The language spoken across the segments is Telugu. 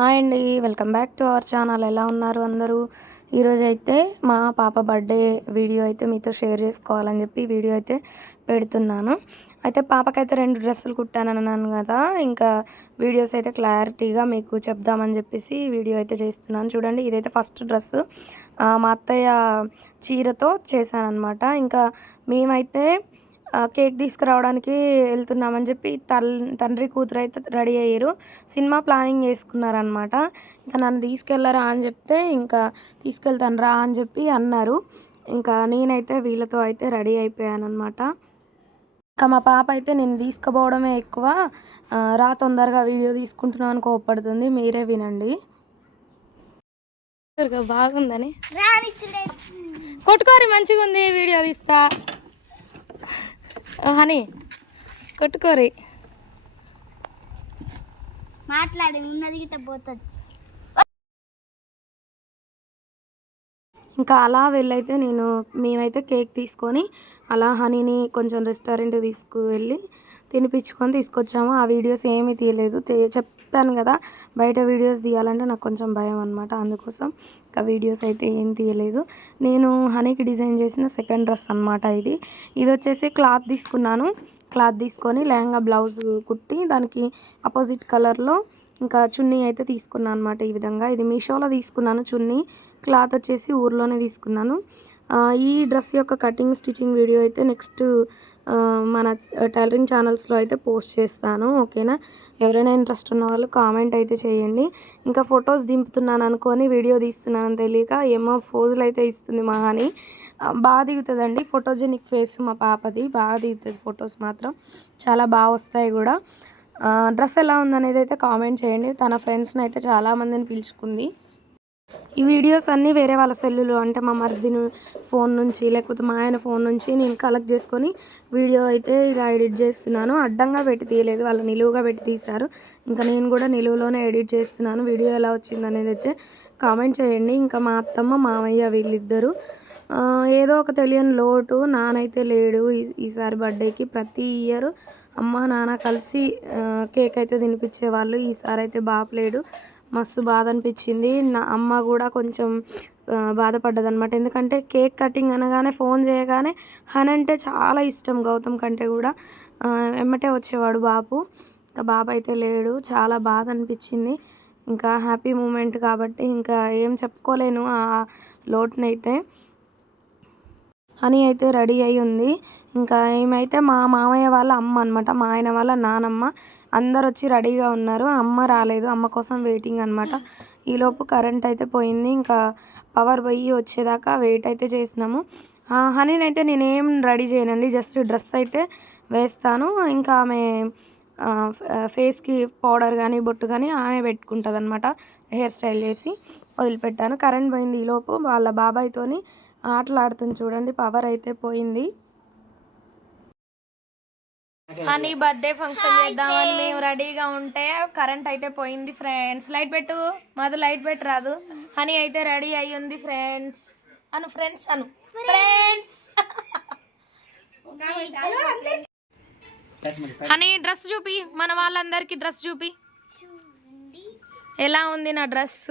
హాయ్ అండి welcome back to our channel. ఎలా ఉన్నారు అందరూ? ఈరోజు అయితే మా పాప బర్త్డే వీడియో అయితే మీతో షేర్ చేసుకోవాలని చెప్పి వీడియో అయితే పెడుతున్నాను. అయితే పాపకైతే రెండు డ్రెస్సులు కుట్టాను అన్నాను కదా ఇంకా వీడియోస్ అయితే క్లారిటీగా మీకు చెప్దామని చెప్పేసి వీడియో అయితే చేస్తున్నాను. చూడండి ఇదైతే ఫస్ట్ డ్రెస్సు. మా అత్తయ్య చీరతో చేశానమాట ఇంకా మేమైతే కేక్ తీసుకురావడానికి వెళ్తున్నామని చెప్పి తల్ తండ్రి కూతురు అయితే రెడీ అయ్యారు. సినిమా ప్లానింగ్ చేసుకున్నారనమాట ఇంకా నన్ను తీసుకెళ్ళరా అని చెప్తే ఇంకా తీసుకెళ్తాను రా అని చెప్పి అన్నారు. ఇంకా నేనైతే వీళ్ళతో అయితే రెడీ అయిపోయాను అనమాట ఇంకా మా పాప అయితే నేను తీసుకుపోవడమే ఎక్కువ. ఆ, రా తొందరగా వీడియో తీసుకుంటున్నాను అని కోప్పడుతుంది. మీరే వినండి. బాగుందని. కొట్టుకోరి మంచిగా ఉంది వీడియో తీస్తా. హనీ కొట్టుకోరి. మాట్లాడి ఉన్నది గిట్ట పోతుంది. ఇంకా అలా వెళ్ళైతే నేను మేమైతే కేక్ తీసుకొని అలా హనీని కొంచెం రెస్టారెంట్ తీసుకువెళ్ళి తినిపించుకొని తీసుకొచ్చాము. ఆ వీడియోస్ ఏమీ తీయలేదు. తే- చెప్పాను కదా బయట వీడియోస్ తీయాలంటే నాకు కొంచెం భయం అనమాట అందుకోసం ఇంకా వీడియోస్ అయితే ఏం తీయలేదు. నేను హనీకి డిజైన్ చేసిన సెకండ్ డ్రెస్ అనమాట ఇది. ఇది వచ్చేసి క్లాత్ తీసుకున్నాను. క్లాత్ తీసుకొని లెహంగా బ్లౌజ్ కుట్టి దానికి అపోజిట్ కలర్లో ఇంకా చున్నీ అయితే తీసుకున్నాను అనమాట ఈ విధంగా. ఇది మీషోలో తీసుకున్నాను చున్నీ. క్లాత్ వచ్చేసి ఊర్లోనే తీసుకున్నాను. ఈ డ్రెస్ యొక్క కటింగ్ స్టిచ్చింగ్ వీడియో అయితే నెక్స్ట్ మన టైలరింగ్ ఛానల్స్లో అయితే పోస్ట్ చేస్తాను ఓకేనా? ఎవరైనా ఇంట్రెస్ట్ ఉన్న వాళ్ళు కామెంట్ అయితే చేయండి. ఇంకా ఫొటోస్ దింపుతున్నాను అనుకొని వీడియో తీస్తున్నానని తెలియక ఏమో పోజులు అయితే ఇస్తుంది మా హాని బాగా దిగుతుందండి. ఫోటోజెనిక్ ఫేస్ మా పాపది. బాగా దిగుతుంది ఫొటోస్ మాత్రం. చాలా బాగా వస్తాయి కూడా. డ్రెస్ ఎలా ఉందనేది అయితే కామెంట్ చేయండి. తన ఫ్రెండ్స్ని అయితే చాలామందిని పిలుచుకుంది. ఈ వీడియోస్ అన్నీ వేరే వాళ్ళ సెల్లులు అంటే మా మరిదిని ఫోన్ నుంచి లేకపోతే మా ఆయన ఫోన్ నుంచి నేను కలెక్ట్ చేసుకొని వీడియో అయితే ఇలా ఎడిట్ చేస్తున్నాను. అడ్డంగా పెట్టి తీయలేదు వాళ్ళు నిలువుగా పెట్టి తీశారు. ఇంకా నేను కూడా నిలువులోనే ఎడిట్ చేస్తున్నాను. వీడియో ఎలా వచ్చింది అనేది అయితే కామెంట్ చేయండి. ఇంకా మా అత్తమ్మ మామయ్య వీళ్ళిద్దరూ ఏదో ఒక తెలియని లోటు నానైతే లేడు ఈ- ఈసారి బర్త్డేకి ప్రతి ఇయర్ అమ్మ నాన్న కలిసి కేక్ అయితే తినిపించేవాళ్ళు. ఈసారి అయితే బాపలేడు మస్తు బాధ అనిపించింది నా అమ్మ కూడా కొంచెం బాధపడ్డది అనమాట ఎందుకంటే కేక్ కటింగ్ అనగానే ఫోన్ చేయగానే హన్ అంటే చాలా ఇష్టం గౌతమ్ కంటే కూడా. వెంబటే వెమ్మటే వచ్చేవాడు బాపు ఇంకా బాబు అయితే లేడు. చాలా బాధ అనిపించింది ఇంకా హ్యాపీ మూమెంట్ కాబట్టి ఇంకా ఏం చెప్పుకోలేను ఆ లోటునైతే. అని అయితే రెడీ అయి ఉంది. ఇంకా ఏమైతే మా మామయ్య వాళ్ళ అమ్మ అనమాట మా ఆయన వాళ్ళ నానమ్మ. అందరు వచ్చి రెడీగా ఉన్నారు. అమ్మ రాలేదు. అమ్మ కోసం వెయిటింగ్ అనమాట ఈలోపు కరెంట్ అయితే పోయింది. ఇంకా పవర్ పోయి వచ్చేదాకా వెయిట్ అయితే చేసినాము. ఆ, హనీని అయితే నేనేం రెడీ చేయనండి. జస్ట్ డ్రెస్ అయితే వేస్తాను. ఇంకా ఆమె ఫేస్కి పౌడర్ కానీ బొట్టు కానీ ఆమె పెట్టుకుంటుంది అనమాట హెయిర్ స్టైల్ చేసి వదిలిపెట్టాను. కరెంట్ పోయింది ఈలోపు వాళ్ళ బాబాయ్తోని ఆటలాడుతుంది చూడండి. పవర్ అయితే పోయింది. హనీ బర్త్డే ఫంక్షన్ చేద్దామని మేము రెడీగా ఉంటే కరెంట్ అయితే పోయింది ఫ్రెండ్స్. లైట్ పెట్టు. మాది లైట్ పెట్టు రాదు. హనీ అయితే రెడీ అయ్యి ఉంది friends. Anu friends Anu. Friends. Honey dress చూపి. మన వాళ్ళందరికీ డ్రెస్ చూపి. ఎలా ఉంది నా డ్రెస్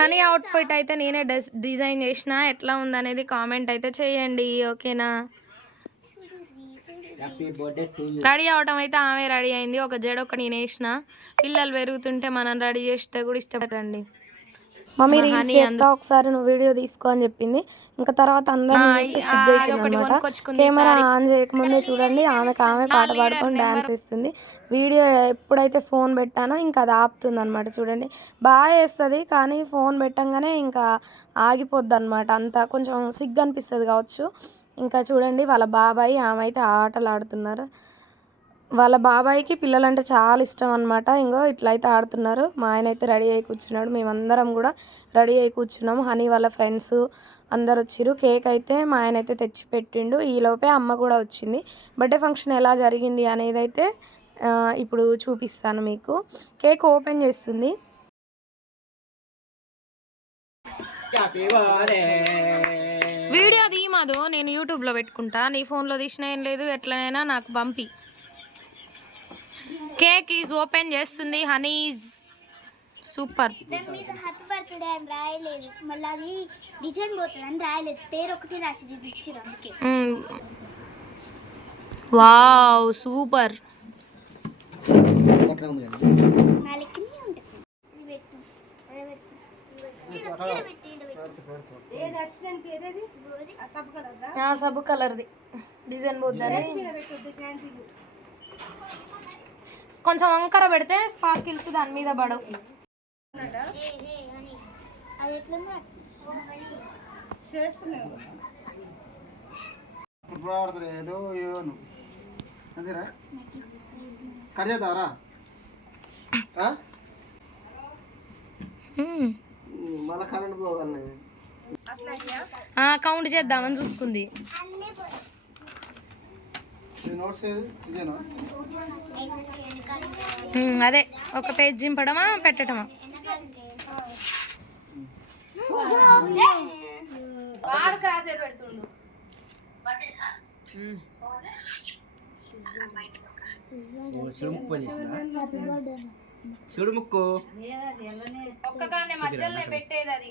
హనీ అవుట్ఫిట్ అయితే నేనే డ్రెస్ డిజైన్ చేసిన. ఎట్లా ఉంది అనేది కామెంట్ అయితే చేయండి. ఓకేనా? రెడీ అవడం అయితే ఆమె రెడీ అయింది. ఒక జడ ఒక నేను వేసిన పిల్లలు పెరుగుతుంటే మనం రెడీ చేస్తే కూడా ఇష్టపడండి మమ్మీ రీల్స్ చేస్తా ఒకసారి నువ్వు వీడియో తీసుకో అని చెప్పింది. ఇంకా తర్వాత అందరం చూస్తే కెమెరా ఆన్ చేయకముందే చూడండి. ఆమెకు ఆమె పాట పాడుకొని డాన్స్ వేస్తుంది వీడియో ఎప్పుడైతే ఫోన్ పెట్టానో ఇంకా అది ఆపుతుంది అనమాట చూడండి. బాగా వేస్తుంది కానీ ఫోన్ పెట్టంగానే ఇంకా ఆగిపోద్ది అనమాట అంతా కొంచెం సిగ్గు అనిపిస్తుంది కావచ్చు. ఇంకా చూడండి వాళ్ళ బాబాయ్ ఆమె అయితే ఆటలు ఆడుతున్నారు. వాళ్ళ బాబాయ్కి పిల్లలంటే చాలా ఇష్టం అనమాట ఇంకో ఇట్లా అయితే ఆడుతున్నారు. మా ఆయన అయితే రెడీ అయి కూర్చున్నాడు. మేమందరం కూడా రెడీ అయి కూర్చున్నాము హనీ వాళ్ళ ఫ్రెండ్స్ అందరు వచ్చిరు కేక్ అయితే మా ఆయన అయితే తెచ్చి పెట్టిండు ఈలోపే అమ్మ కూడా వచ్చింది. బర్త్డే ఫంక్షన్ ఎలా జరిగింది అనేది అయితే ఇప్పుడు చూపిస్తాను మీకు. కేక్ ఓపెన్ చేస్తుంది. వీడియో తీయమాదు నేను యూట్యూబ్లో పెట్టుకుంటా. నీ ఫోన్లో తీసిన ఏం లేదు. ఎట్లనైనా నాకు పంపి. కేక్ ఈజ్ ఓపెన్ చేస్తుంది హనీజ్ సూపర్. దాని మీద హ్యాపీ బర్త్డే అని రాయలేదు. మళ్ళీ అది డిజైన్ పోతుంది అని రాయలేదు. పేరు ఒకటి రాసి ఇది ఇచ్చిర్రు అందుకే. Wow super. నా లెక్కనే ఉంటుంది ఇది పెట్టు. అదే పెట్టు. ఈడ- ఈడ పెట్టు, ఈడ పెట్టు. సబ్ కలర్ది? డిజైన్ పోద్దని. కొంచెం వంకర పెడితే స్పార్కిల్స్ దాని మీద పడవు. కట్ చేద్దామని చూసుకుంది. నోట్స్ ఇదేనా? అదే ఒక పేజ్ చింపడమా పెట్టడమా వాడు క్రాసే పెడుతుండు. చూడు ముక్కు. ఒక్క కానే మధ్యలోనే పెట్టేది అది.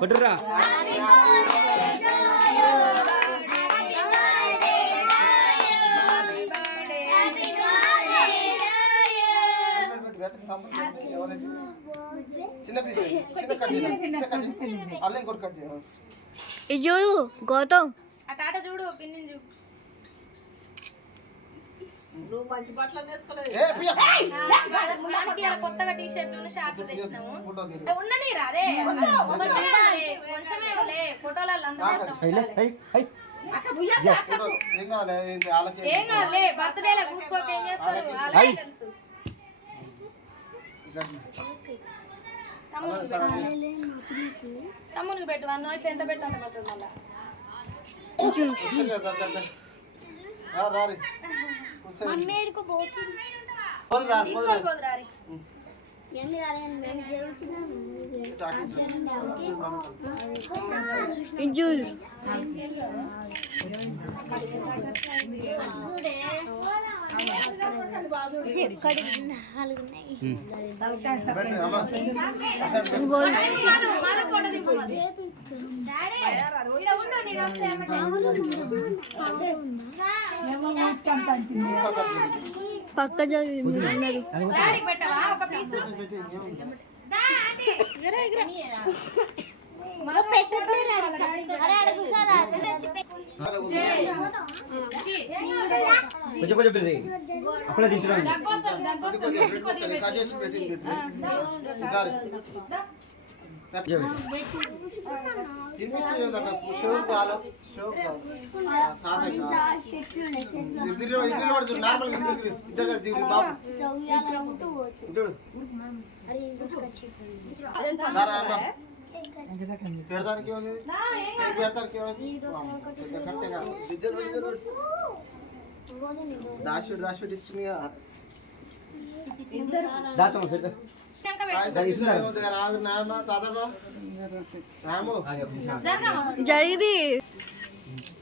చేయాలి ఇది గౌతమ్. ఆ టాట చూడు పిన్ని చూడు. ఇలా కొత్తగా టీ షర్ట్లు షార్ట్లు తెచ్చినాము ఉండని రాదే కొంచెమే ఫోటోలలో ఏం కాదులే కూసుకోక ఏం చేస్తారు? అలాగే తెలుసు. తమ్మునికి పెట్టు. వన్ ఇట్లా ఎంత పెట్టాలి మళ్ళా. రా. పక్క చదివి ఒక పీసు? కొంచెం కొంచెం పెట్టి అప్పుడే తింటున్నాను దగ్గొస్తుంది దగ్గొస్తుంది కొద్దిగా కట్ చేసి పెట్టి రా రే. తినిపించి ఏదన్నా షోర్ కాలు షోర్ కాలు కాదే కాదు ఇద్దరు ఇద్దరు పడుతుంది నార్మల్ ఇద్దరు ఇద్దరు కలిసి ఇస్తుంది కదా దాతం జరిగింది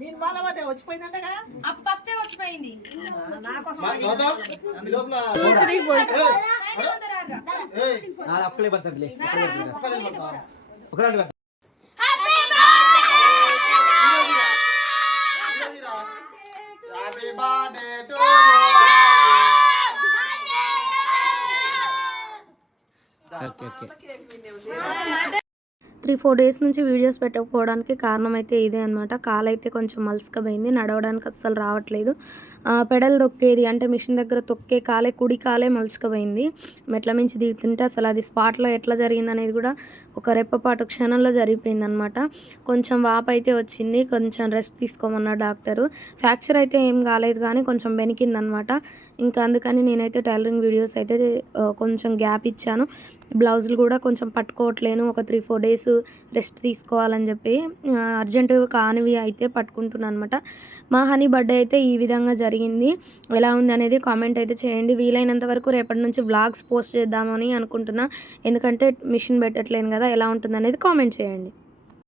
అత్తమ్మా అప్పు ఫస్టే వచ్చిపోయింది. మా- గౌతమ్, ఈ లోపల ఏయ్, ఆ, అప్పులే పడుతుందిలే ఒక్కలే పడతా. ఒకరాడు పడుతుంది ఉన్నదిరా. Happy birthday to okay okay. Three four days నుంచి వీడియోస్ పెట్టకపోవడానికి కారణం అయితే ఇదే అనమాట కాలు అయితే కొంచెం మలసకపోయింది. నడవడానికి అస్సలు రావట్లేదు. పెడలు పెడల్ తొక్కేది అంటే మిషన్ దగ్గర తొక్కే కాలే కుడి కాలే మలసకపోయింది. మెట్ల మించి దిగుతుంటే అసలు అది స్పాట్లో ఎట్లా జరిగింది అనేది కూడా ఒక రెప్పపాటు క్షణంలో జరిగిపోయింది అనమాట కొంచెం వాపు అయితే వచ్చింది. కొంచెం రెస్ట్ తీసుకోమన్నాడు డాక్టరు. ఫ్రాక్చర్ అయితే ఏం కాలేదు కానీ కొంచెం బెనికిందనమాట. ఇంకా అందుకని నేనైతే టైలరింగ్ వీడియోస్ అయితే కొంచెం గ్యాప్ ఇచ్చాను. బ్లౌజులు కూడా కొంచెం పట్టుకోవట్లేను. ఒక త్రీ ఫోర్ డేస్ రెస్ట్ తీసుకోవాలని చెప్పి అర్జెంటు కానివి అయితే పట్టుకుంటున్నాను అనమాట మా హనీ బర్త్డే అయితే ఈ విధంగా జరిగింది. ఎలా ఉంది అనేది కామెంట్ అయితే చేయండి. వీలైనంత వరకు రేపటి నుంచి వ్లాగ్స్ పోస్ట్ చేద్దామని అనుకుంటున్నా. ఎందుకంటే మిషన్ పెట్టట్లేను కదా ఎలా ఉంటుంది అనేది కామెంట్ చేయండి.